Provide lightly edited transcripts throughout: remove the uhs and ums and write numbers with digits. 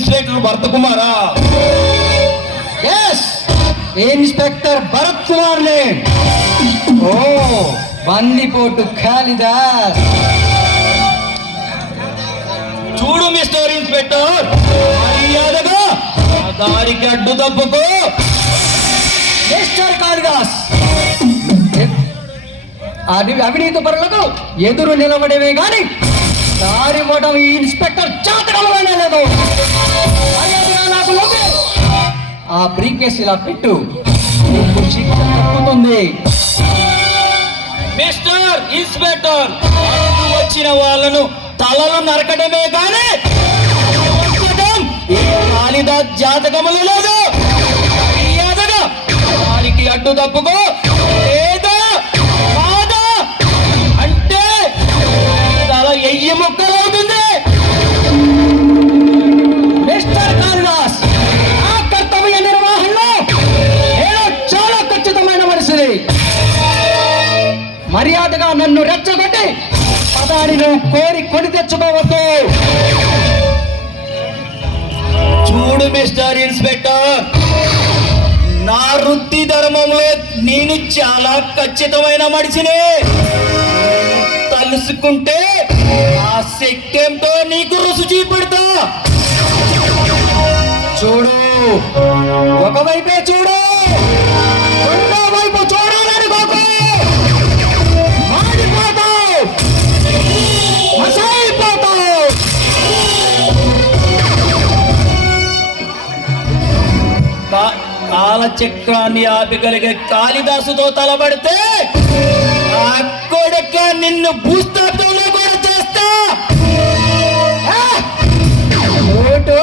Inspector Bharat కుమారా? Yes, inspector Bharat Kumar ने। ओ బందిపోటు కాళిదాస్. చూడు మిస్టర్ ఇన్స్పెక్టర్, మర్యాదగా దారికి అడ్డు తప్పుకో. మిస్టర్ కాళిదాస్, అవినీతి పరులకు ఎదురు నిలబడేవే గాని దారి పోవడం ఈ ఇన్స్పెక్టర్ జాతకంలోనే లేదు. నాకు లోపే ఆ బ్రీఫ్ కేసు ఇలా పెట్టు, నీకు శిక్ష తప్పుతుంది. మిస్టర్ ఇన్స్పెక్టర్, వచ్చిన వాళ్ళను తలలు నరకడమే కానీ కాళిదాస్ జాతకములు లేదు. మర్యాదగా దారికి అడ్డు తప్పుకో, లేదా కాదా అంటే తల ఎయ్యి ముక్కలవుతుంది. మిస్టర్ కాళిదాస్, ఆ కర్తవ్య నిర్వహణలో నేను చాలా ఖచ్చితమైన మనిషిని. మర్యాదగా నన్ను రెచ్చగొట్టి పదాన్ని నువ్వు కోరి కొని తెచ్చుకోవద్దు. చూడు మిస్టర్ ఇన్స్పెక్టర్, నా వృత్తి ధర్మంలో నేను చాలా ఖచ్చితమైన మనిషిని. తలుసుకుంటే ఆ శక్తితో నీకు రుచి చూపెడతా. చూడు, ఒకవైపే చూడు, రెండో వైపు చూడాలనుకోకు. మాడిపోతావు, మసైపోతావు. కాలచక్రాన్ని ఆపగలిగే కాళిదాసుతో తలబడితే అక్కడక నిన్ను భూస్థాపితంలో కూడా చేస్తా. ఓటు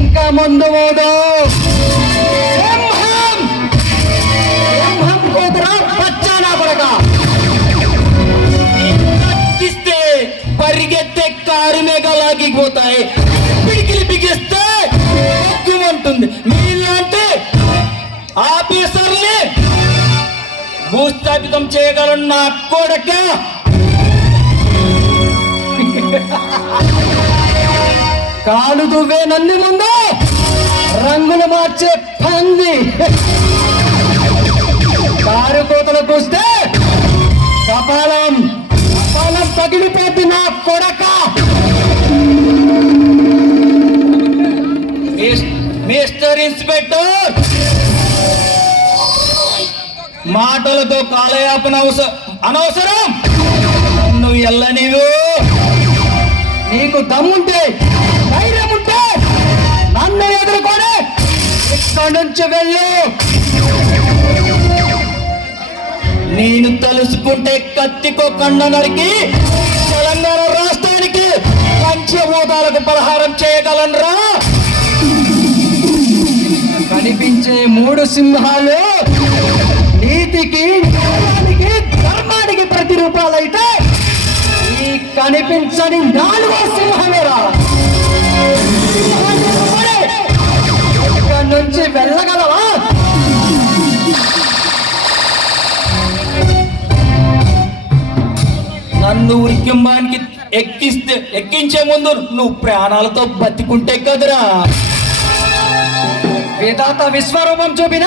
ఇంకా ముందు పోదు. సింహం, సింహం కూతురా పచ్చానా కొడక. కత్తిస్తే పరిగెత్తే కారు మేఘలాగిపోతాయి, పిడికిలి బిగిస్తే ఉంటుంది. మీలాంటి ఆఫీసర్ని భూస్థాపితం చేయగలను నా కొడక. కాలు దువ్వే నన్ను ముందు రంగులు మార్చే పంది. కారు కోతలకు వస్తే కపాలం కపాలం పగిలిపోద్ది నా కొడక. మిస్టర్ ఇన్స్పెక్టర్, మాటలతో కాలయాపన అనవసరం. నువ్వు ఎల్లనివు. నీకు దమ్ముంటే, ధైర్యం ఉంటే నన్ను ఎదుర్కొని ఇక్కడి నుంచి వెళ్ళు. నేను తలుసుకుంటే కత్తికో కండ నరికి తెలంగాణ రాష్ట్రానికి పంచభూతాలకు పరిహారం చేయగలనరా? కనిపించే మూడు సింహాలు నీతికి, న్యాయానికి, ధర్మానికి ప్రతిరూపాలైతే ఈ కనిపించని నాలుగో సింహమేరా. ఇక్కడి నుంచి వెళ్ళగలవా? నన్ను ఉరికింబానికి ఎక్కించే ముందు నువ్వు ప్రాణాలతో బతికుంటే కదరా. వేదాంత విశ్వరూపం చూపిన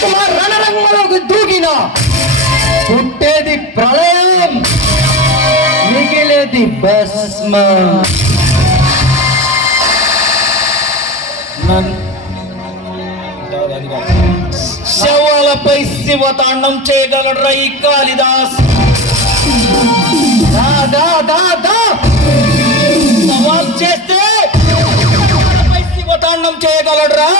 కుమార్ రణరంగంలోకి దూకిన పుట్టేది ప్రళయం, మిగిలేది భస్మ. శవాలపై శివతాండం చేయగలరా ఈ కాళిదాస్? సవాల్ చేస్తే శివతాండం చేయగలరా?